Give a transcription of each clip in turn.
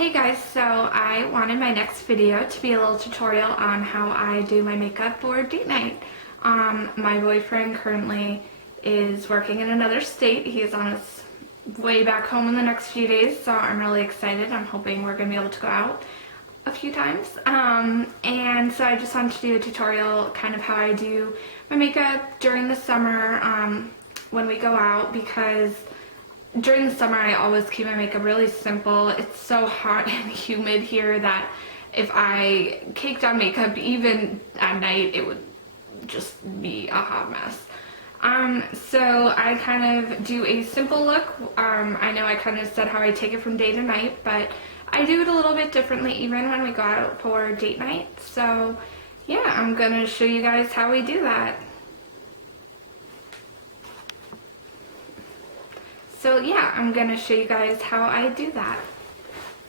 Hey guys, so I wanted my next video to be a little tutorial on how I do my makeup for date night. My boyfriend currently is working in another state. He is on his way back home in the next few days, so I'm really excited. I'm hoping we're going to be able to go out a few times. And so I just wanted to do a tutorial kind of how I do my makeup during the summer when we go out, because during the summer I always keep my makeup really simple. It's so hot and humid here that if I caked on makeup even at night, it would just be a hot mess. So I kind of do a simple look. I know I kind of said how I take it from day to night, but I do it a little bit differently even when we go out for date night. So yeah, I'm gonna show you guys how we do that. So yeah, I'm gonna show you guys how I do that.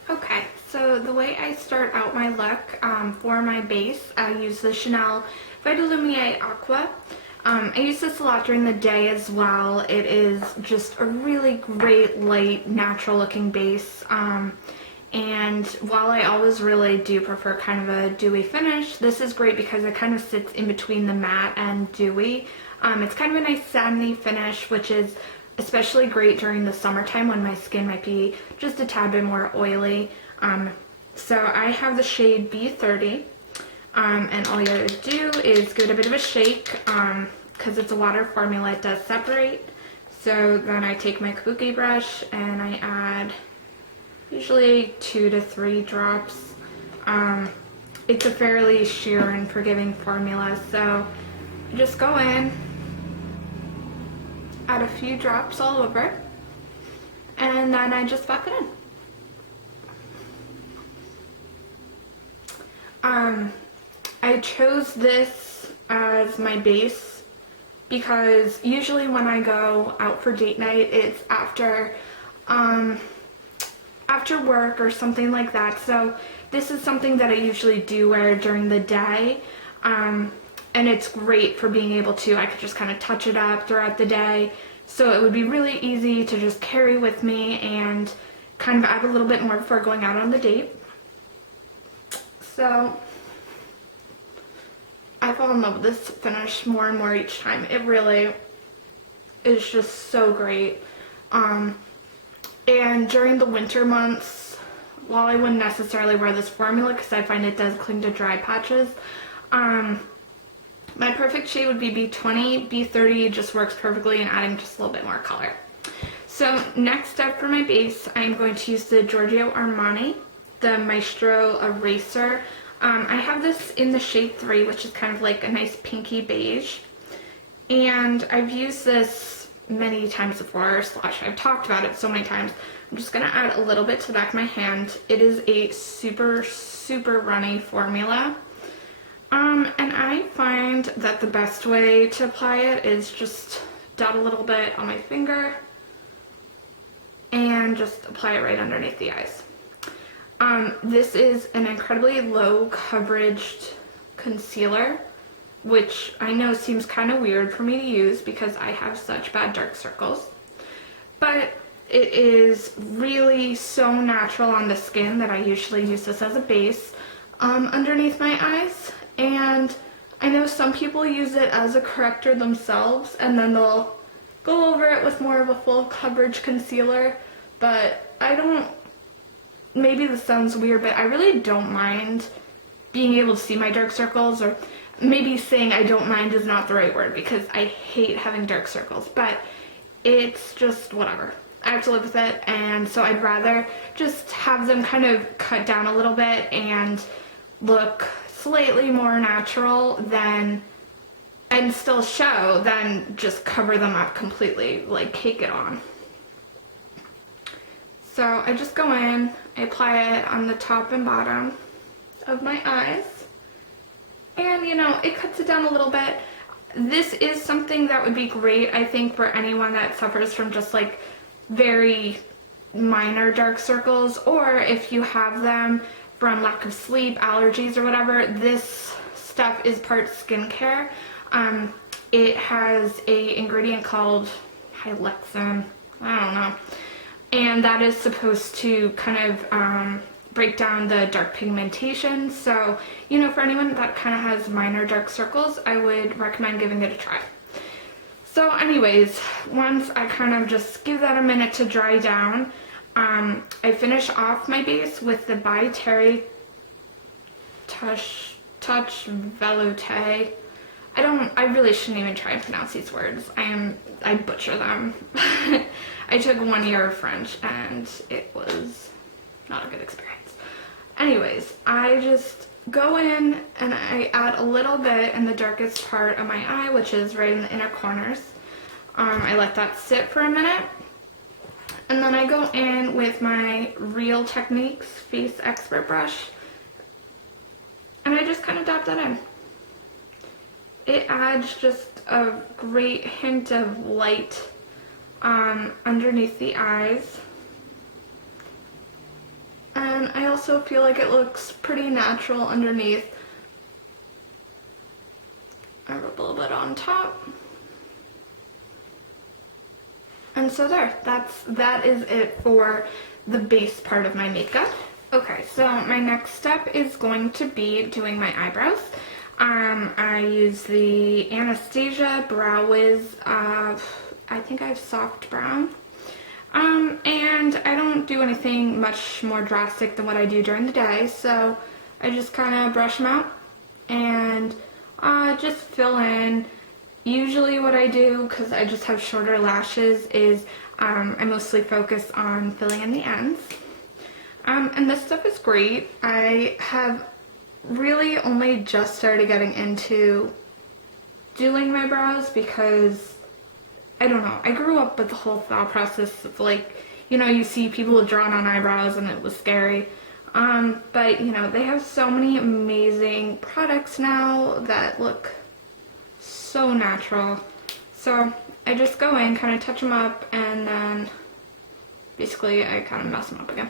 Okay, so the way I start out my look for my base, I use the Chanel Vitalumiere Aqua. I use this a lot during the day as well. It is just a really great, light, natural looking base. And while I always really do prefer kind of a dewy finish, this is great because it kind of sits in between the matte and dewy. It's kind of a nice satiny finish, which is especially great during the summertime when my skin might be just a tad bit more oily. So I have the shade B30, and all you gotta do is give it a bit of a shake, because it's a water formula, it does separate. So then I take my kabuki brush and I add usually 2 to 3 drops. It's a fairly sheer and forgiving formula, so I just go in, add a few drops all over, and then I just buff it in. I chose this as my base because usually when I go out for date night, it's after work or something like that. So this is something that I usually do wear during the day. And it's great for being able to, I could just kind of touch it up throughout the day. So it would be really easy to just carry with me and kind of add a little bit more before going out on the date. So I fall in love with this finish more and more each time. It really is just so great. And during the winter months, while I wouldn't necessarily wear this formula because I find it does cling to dry patches, my perfect shade would be B20. B30 just works perfectly in adding just a little bit more color. So next up for my base, I'm going to use the Giorgio Armani, the Maestro Eraser. I have this in the shade 3, which is kind of like a nice pinky beige. And I've used this many times before, slash I've talked about it so many times. I'm just going to add a little bit to the back of my hand. It is a super, super runny formula. And I find that the best way to apply it is just dot a little bit on my finger and just apply it right underneath the eyes. This is an incredibly low coverage concealer, which I know seems kind of weird for me to use because I have such bad dark circles, but it is really so natural on the skin that I usually use this as a base underneath my eyes. And I know some people use it as a corrector themselves and then they'll go over it with more of a full coverage concealer, but I don't, maybe this sounds weird, but I really don't mind being able to see my dark circles, or maybe saying I don't mind is not the right word because I hate having dark circles, but it's just whatever. I have to live with it, and so I'd rather just have them kind of cut down a little bit and look slightly more natural than, and still show, than just cover them up completely, like cake it on. So I just go in, I apply it on the top and bottom of my eyes, and you know, it cuts it down a little bit. This is something that would be great, I think, for anyone that suffers from just like very minor dark circles, or if you have them from lack of sleep, allergies, or whatever. This stuff is part skincare. It has a ingredient called Hyalexin, I don't know, and that is supposed to kind of break down the dark pigmentation. So, you know, for anyone that kind of has minor dark circles, I would recommend giving it a try. So anyways, once I kind of just give that a minute to dry down, I finish off my base with the by Terry Touche Veloutee. I really shouldn't even try and pronounce these words. I butcher them. I took 1 year of French and it was not a good experience. Anyways, I just go in and I add a little bit in the darkest part of my eye, which is right in the inner corners. I let that sit for a minute. And then I go in with my Real Techniques Face Expert brush. And I just kind of dab that in. It adds just a great hint of light underneath the eyes. And I also feel like it looks pretty natural underneath. I rub a little bit on top. And so there, that is it for the base part of my makeup. Okay, so my next step is going to be doing my eyebrows. I use the Anastasia Brow Wiz, I think I have soft brown. And I don't do anything much more drastic than what I do during the day, so I just kind of brush them out and just fill in. Usually what I do, because I just have shorter lashes, is I mostly focus on filling in the ends. And this stuff is great. I have really only just started getting into doing my brows because, I don't know, I grew up with the whole thought process of like, you know, you see people with drawn on eyebrows and it was scary. But, you know, they have so many amazing products now that look so natural. So I just go in, kind of touch them up, and then basically I kind of mess them up again.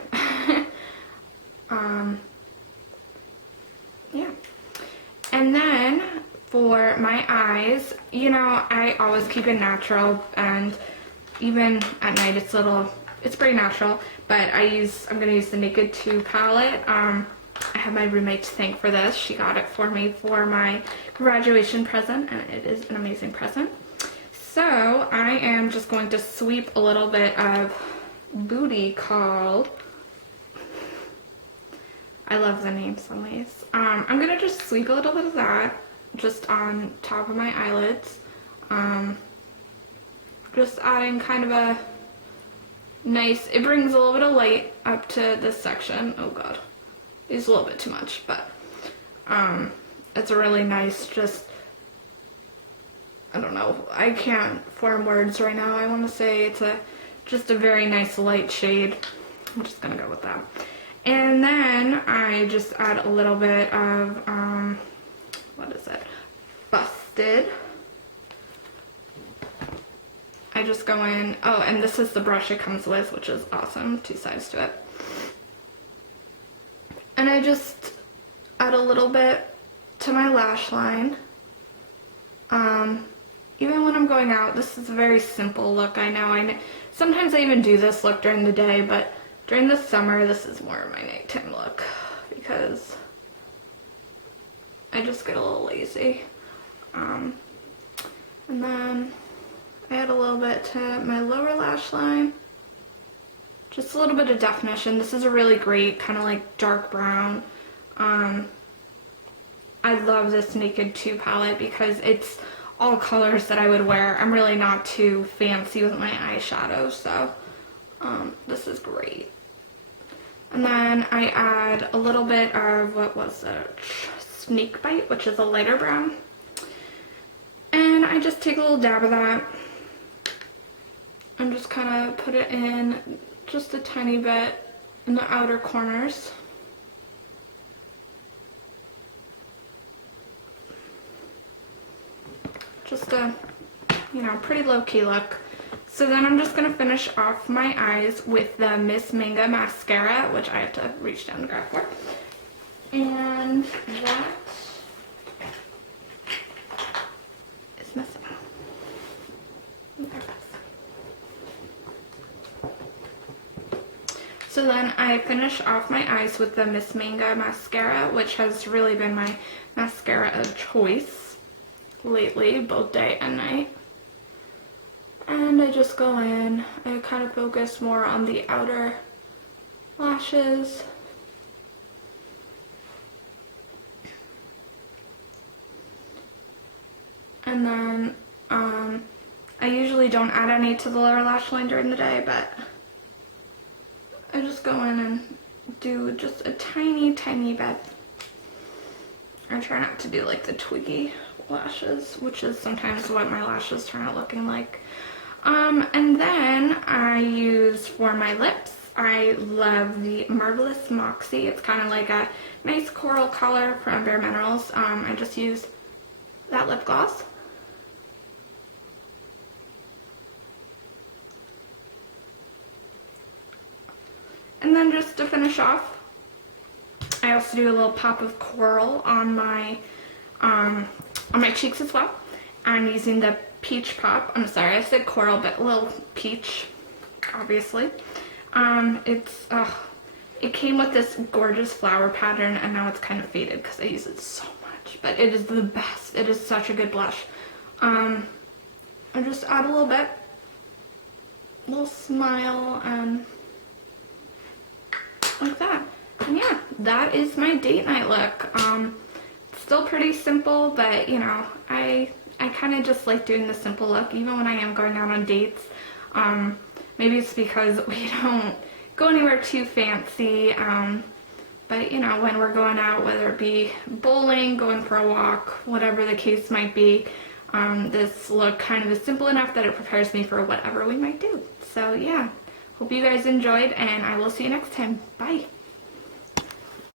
Yeah. And then for my eyes, you know, I always keep it natural, and even at night it's pretty natural, but I'm gonna use the Naked 2 palette. I have my roommate to thank for this. She got it for me for my graduation present, and it is an amazing present. So I am just going to sweep a little bit of Booty Call. I love the name someways. I'm gonna just sweep a little bit of that just on top of my eyelids. Just adding kind of a nice, it brings a little bit of light up to this section. Oh god, it's a little bit too much, but it's a really nice, just, I don't know, I can't form words right now. I want to say it's just a very nice light shade. I'm just gonna go with that. And then I just add a little bit of, what is it? Busted. I just go in, oh, and this is the brush it comes with, which is awesome, 2 sides to it. And I just add a little bit to my lash line. Even when I'm going out, this is a very simple look, I know. Sometimes I even do this look during the day, but during the summer, this is more of my nighttime look because I just get a little lazy. And then I add a little bit to my lower lash line. Just a little bit of definition. This is a really great kind of like dark brown. I love this Naked 2 palette because it's all colors that I would wear. I'm really not too fancy with my eyeshadow, so this is great. And then I add a little bit of, what was it, Snake Bite, which is a lighter brown. And I just take a little dab of that and just kind of put it in just a tiny bit in the outer corners. Just a, you know, pretty low-key look. So then I'm just going to finish off my eyes with the Miss Manga mascara, which I have to reach down to grab for. And that is missing. There it is. So then I finish off my eyes with the Miss Manga mascara, which has really been my mascara of choice lately, both day and night. And I just go in, I kind of focus more on the outer lashes. And then I usually don't add any to the lower lash line during the day, but I just go in and do just a tiny, tiny bit. I try not to do like the twiggy lashes, which is sometimes what my lashes turn out looking like. And then I use for my lips, I love the Marvelous Moxie. It's kind of like a nice coral color from Bare Minerals. I just use that lip gloss. And then just to finish off, I also do a little pop of coral on my cheeks as well. I'm using the Peach Pop. I'm sorry, I said coral, but a little peach, obviously. It came with this gorgeous flower pattern, and now it's kind of faded because I use it so much. But it is the best. It is such a good blush. I just add a little bit, little smile, and like that. And yeah, that is my date night look. Still pretty simple, but you know, I kind of just like doing the simple look even when I am going out on dates. Maybe it's because we don't go anywhere too fancy, but you know, when we're going out, whether it be bowling, going for a walk, whatever the case might be, this look kind of is simple enough that it prepares me for whatever we might do. So yeah, hope you guys enjoyed, and I will see you next time. Bye!